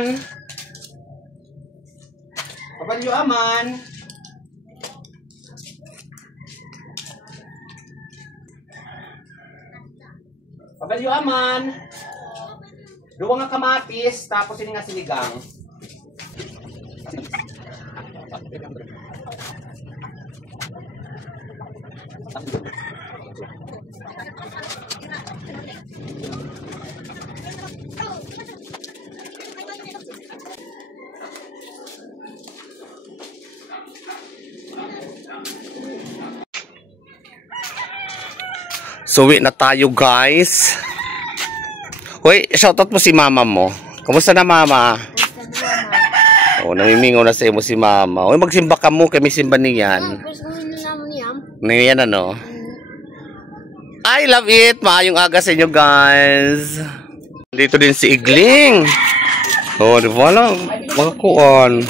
aman. Kabalyo aman. Kabalyo aman. Duwa nga kamatis, tapos ini nga sinigang. Suwi na tayo, guys. Hoy, shoutout mo si mama mo. Kamusta na, mama? Oh, namimingaw na sa iyo mo si mama. Hoy, magsimba ka mo, kami simba niyan. Niyan ano? I love it. Maayong aga sa inyo, guys. Dito din si Igling. Oh, di ba lang? Makakuan.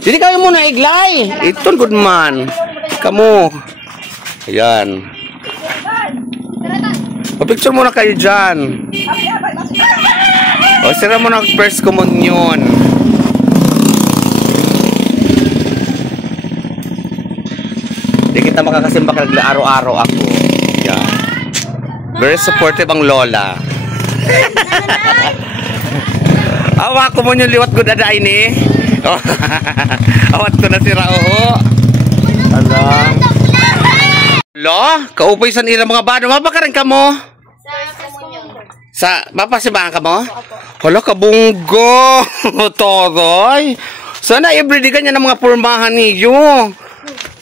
Hindi kayo muna, Iglay. Ito, good man. Kamu. Ayan. Picture muna kayo dyan. O, sira mo na first communion. Hindi kita makakasimba kagla araw-araw ako. Yan. Very supportive ang lola. Awa ko mo yung liwat ko daday ni. Awat ko na sira oo. Alam. Lo, kaupay sa nila mga bado. Mapakarin ka mo? Sa mapasibahan ka mo? Hala, kabunggo. Toroy. Sana everyday ganyan ng mga pormahan niyo.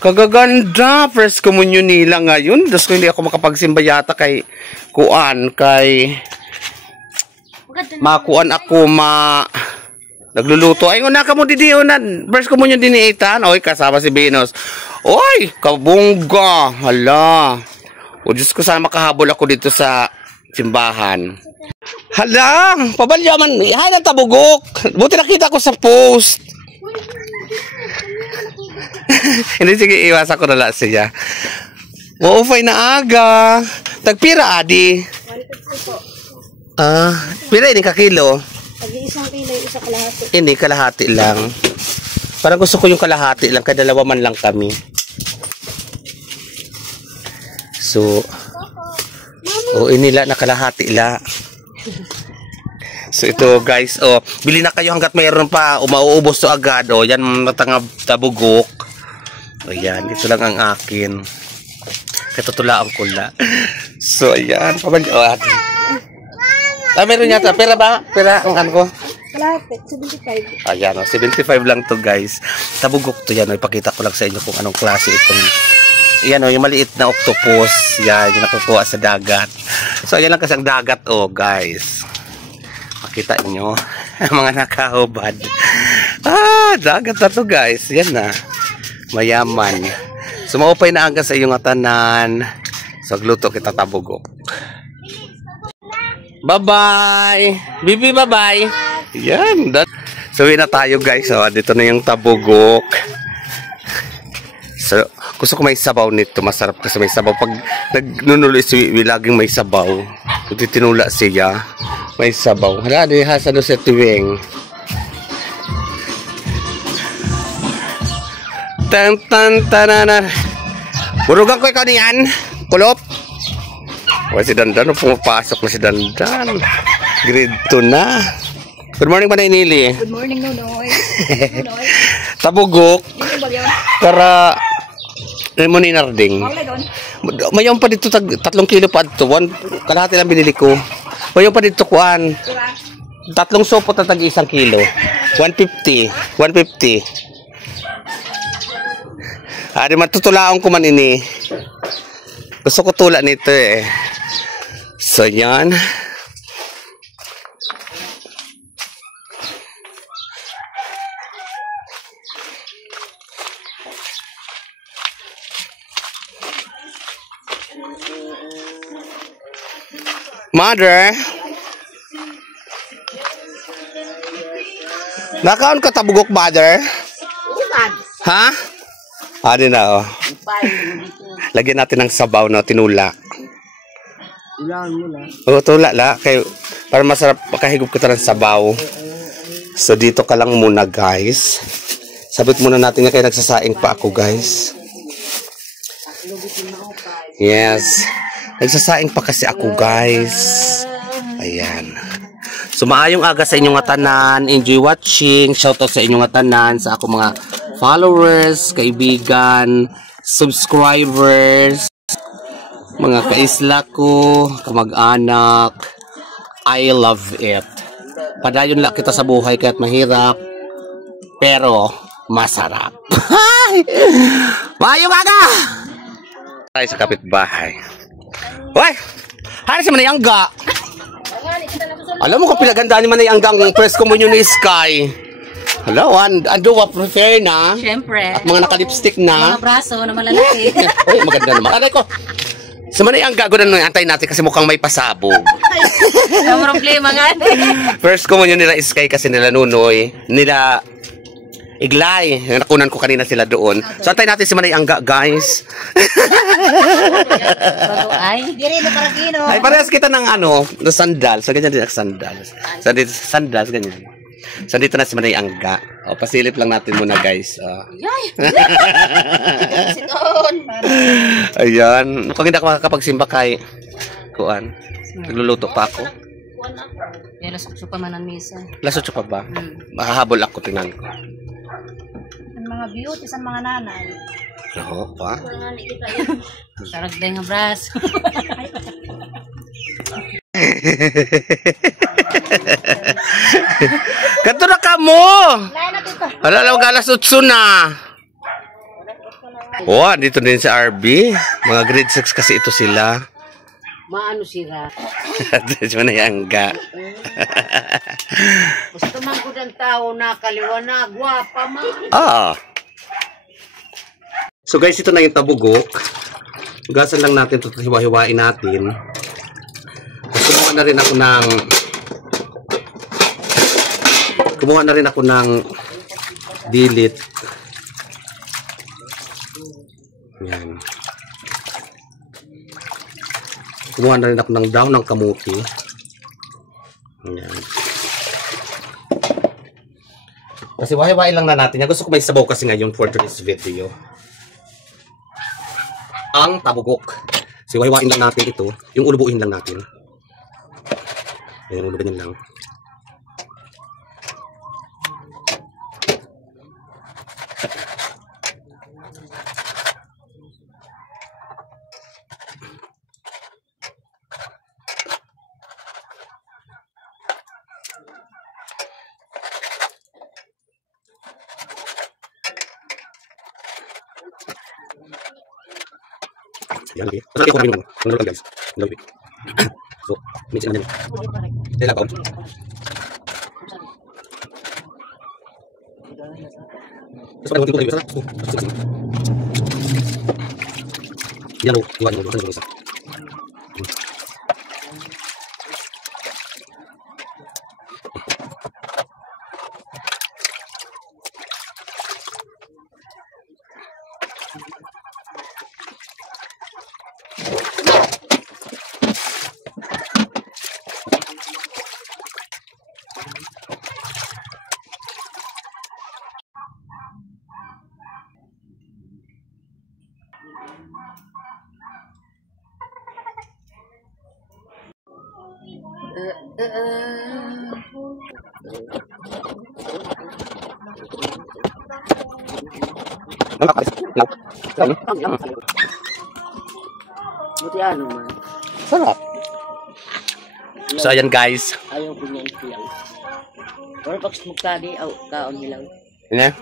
Kagaganda. First communion nila ngayon. Diyos ko, hindi ako makapagsimba yata kay kuan. Kay makuan ako nagluluto. Ay, una ka mo didiyonan. First communion din ni Ethan. Oy, kasama si Venus. Oy, kabungga. Hala. O Diyos ko, sana makahabol ako dito sa simbahan. Hala, pabalyo man. Hay na tabugok. Buti nakita ko sa post. Hindi, sige, iwasan ko na lang siya. Maufay na aga. Tagpira, Adi. Pira ini kakilo. Isang kilo, isa kalahati. Hindi, kalahati lang. Parang gusto ko yung kalahati lang. Kaya dalawa man lang kami. So, inila na kalahati la. So, ito guys. Bili na kayo hanggat mayroon pa. Mauubos to agad. Yan, matangab tabugok. Ayan, ito lang ang akin. Katutulaan ko la. So, ayan. Pabalyo. Meron yata. Pera ba? Pera ang ano ko? Kalahati, 75. Ayan, 75 lang to guys. Tabugok to yan. Ipakita ko lang sa inyo kung anong klase itong. Yan yung maliit na octopus. Yan, yung nakukuha sa dagat. So, ayan lang kasi ang dagat guys. Makita nyo. Mga nakahubad. Dagat na to guys. Yan na. Mayaman. So, maupay na aga sa iyong atanan. So, gluto kita tabugok. Bye-bye! Bibi, bye-bye! Yan. So, na tayo guys. Dito na yung tabugok. So, gusto ko may sabaw nito. Masarap kasi may sabaw. Pag nagnunuloy si Wiwi, laging may sabaw. Kung titinula siya, may sabaw. Hala, di hasano sa tuwing. Tan-tan-tananan. Burugan ko ikaw niyan. Kulop. Si Dandan, pumapasok na si Dandan. Grade 2 na. Good morning pa na inili. Good morning, Nonoy. Tabugok. Para mo ni Narding. Mayon pa dito 3 kilo pa dito. Kalahati lang binili ko. Mayon pa dito kuan. 3 supot na tag 1 kilo. 150. 150. Di matutulaon ko man ini. Gusto ko tula nito eh. So yan. Mother, nakaon ka tabugok, mother? Ha? Di na Lagyan natin ng sabaw na tinula. Tula. Tula la. Kaya, para masarap makahigop ko ng sabaw. So, dito ka lang muna, guys. Sabit muna natin yan kaya nagsasaing pa ako, guys. Yes. Nagsasaing pa kasi ako, guys. Ayan. So, maayong aga sa inyong tanan. Enjoy watching. Shoutout sa inyong tanan, sa ako mga followers, kaibigan, subscribers, mga kaisla ko, kamag-anak. I love it. Padayon lang kita sa buhay kahit mahirap, pero masarap. Maayong aga! Tayo sa kapitbahay. Hoy! Hari si Manay Angga! Alam mo kung pinagandaan ni Manay Angga ang press communion ni Sky. Hello, ando wa prefer na. Siyempre. At mga naka-lipstick na. Mga braso na malalaki. Uy, maganda naman. Aray ko. Sa Manay Angga, gano'n nung antay natin kasi mukhang may pasabog. Ang problema nga. First communion nila Sky kasi nila Nunoy. Nila Iglay. Nakunan ko kanina sila doon. So, antay natin si Manay Angga, guys. Ay, di rin na paragino. Ay, parehas kita ng ng sandal. So, ganyan din ang sandals. So, dito sandals, ganyan. So, dito na si Manay Angga. O, pasilip lang natin muna, guys. Ayan. Kung hindi ako makakapagsimba kay Kuan, nagluluto pa ako. Kaya lasok pa man ang misa. Lasot pa ba? Makahabol ako, tingnan ko. Ang mga beauty sa mga nanay. Oo, pa. Saragday nga braso. Kato na ka mo! Wala lang galas utso na. Oh, dito din si RB. Mga grade 6 kasi ito sila. Maano sila? Ito na yung Angga. Gusto man ko ng tao na kaliwanag. Gwapa man. Ah. So guys, ito na yung tabugok. Gasan lang natin ito. Hiwa-hiwain natin. Kumuha na rin ako ng dilit. Yan. Kumuha na rin ako ng daw ng kamuti. Yan. Kasi wahi-wahi lang na natin. Gusto ko may sabaw kasi ngayon for today's video. Ang tabugok. Kasi wahi-wahin lang natin ito. Yung ulubuhin lang natin. Ayan, ganyan lang. Yan, okay. Masarap ako namin ng guys. So, mix naman yan. Kaya lang, Terus pada waktu itu biasa, yan o, iwan mo, masan mo isa. Buti ano man. Sarap. So ayan guys. Ayaw ko niyan hilaw. Pero pag smugtadi, kaon hilaw. Ini.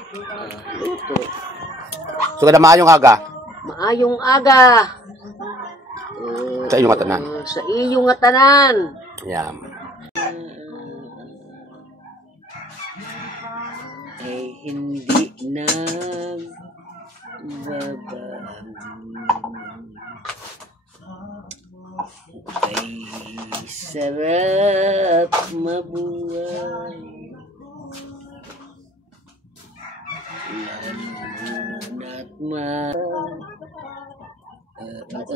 Luto. So kada maayong aga. Maayong aga. Sa inyong tanan. Sa iyong tanan. Yan. Ay hindi na ay sarap mabuhay. Lalo na't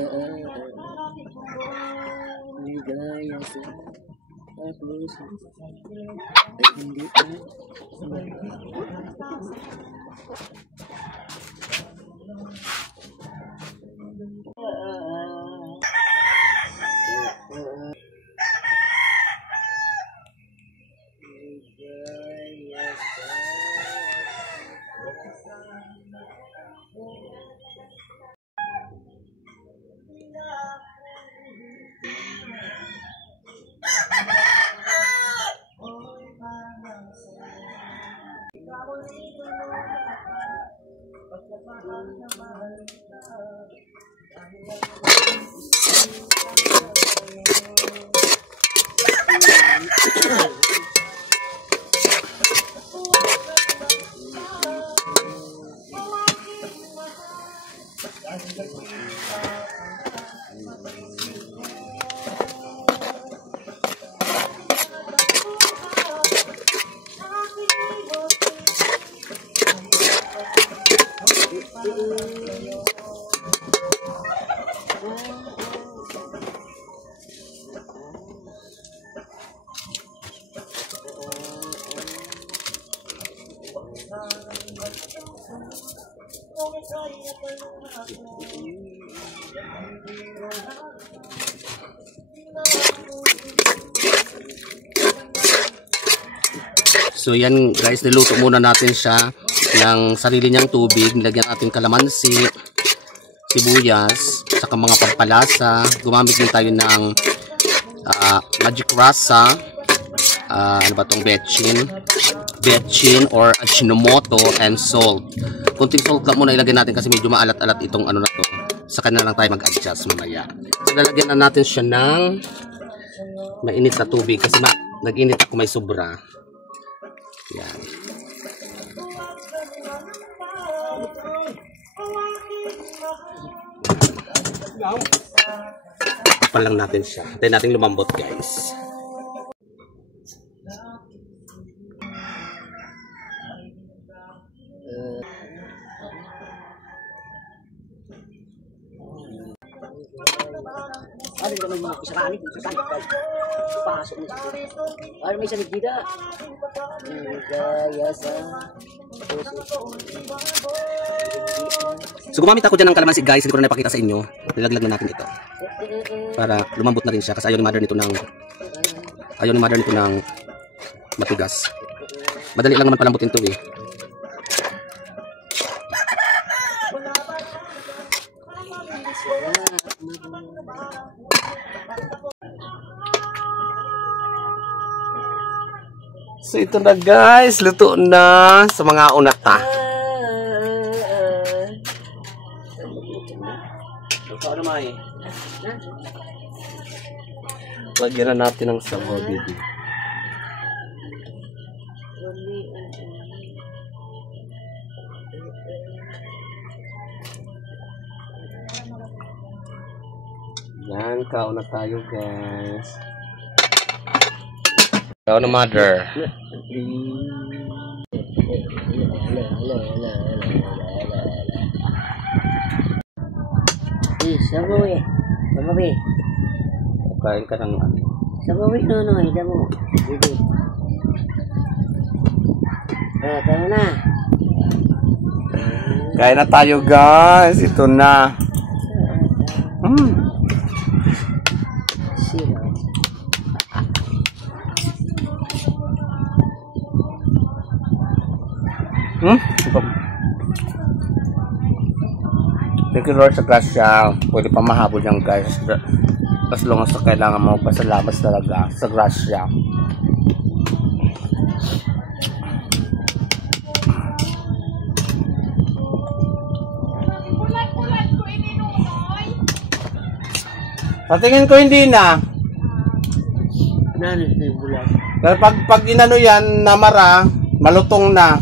ligaya sa So yan guys, niluto muna natin siya ng sarili niyang tubig. Nilagyan natin kalamansi, sibuyas, saka mga pampalasa. Gumamit din tayo ng magic rasa, ano ba tong betchin or ajinomoto, and salt. Kunting salt lang muna ilagay natin kasi medyo maalat-alat itong ano na to. Sa kanya lang tayo mag-adjust mamaya. So lalagyan na natin siya ng mainit na tubig kasi nag-init ako, may sobra. Yan. Pa lang natin siya. Hintayin natin lumambot guys. Ano naman mga kisarani kung sasali guys. Pasok na sa ano may sanigida. Kaya sa so gumamit ako dyan ng kalamansi guys. Hindi ko na napakita sa inyo. Nilaglag na natin ito para lumambot na rin siya kasi ayaw ni mother nito ng matigas. Madali lang naman palambutin ito eh. So ito na guys, luto na sa mga unata. Ano may? Lagyan na natin ng sabaw dito. Yan, kaon na tayo guys. Kaon na mother. Sabawi. Sabawi. Kain ka ng ano? Sabawi nonoy, damo. Dito. Tama na. Kain na tayo guys. Ito na. Thank you Lord sa grasya. Pwede pa mahabol yan guys. As long as kailangan mo pasalamat talaga sa grasya. Sa tingin ko hindi na. Pero pag inano yan, namara, malutong na.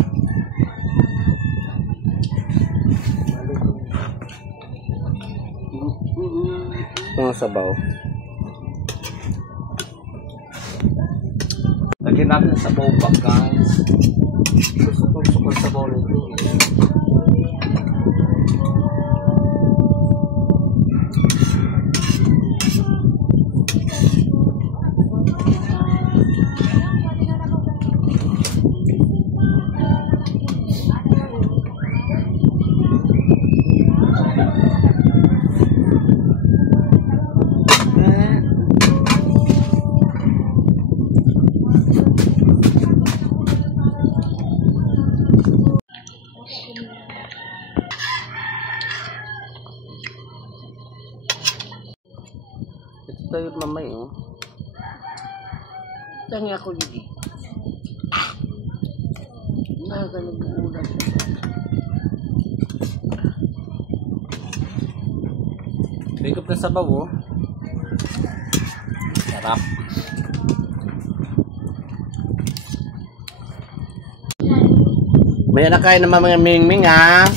Mga sabaw. Lagyan natin sa sabaw pa guys. Sukol sabaw nito. tangi ako dito. Nakakalagbulan. Bigop na sabaw, oh. Sarap. May na kain naman mga mingming, ha?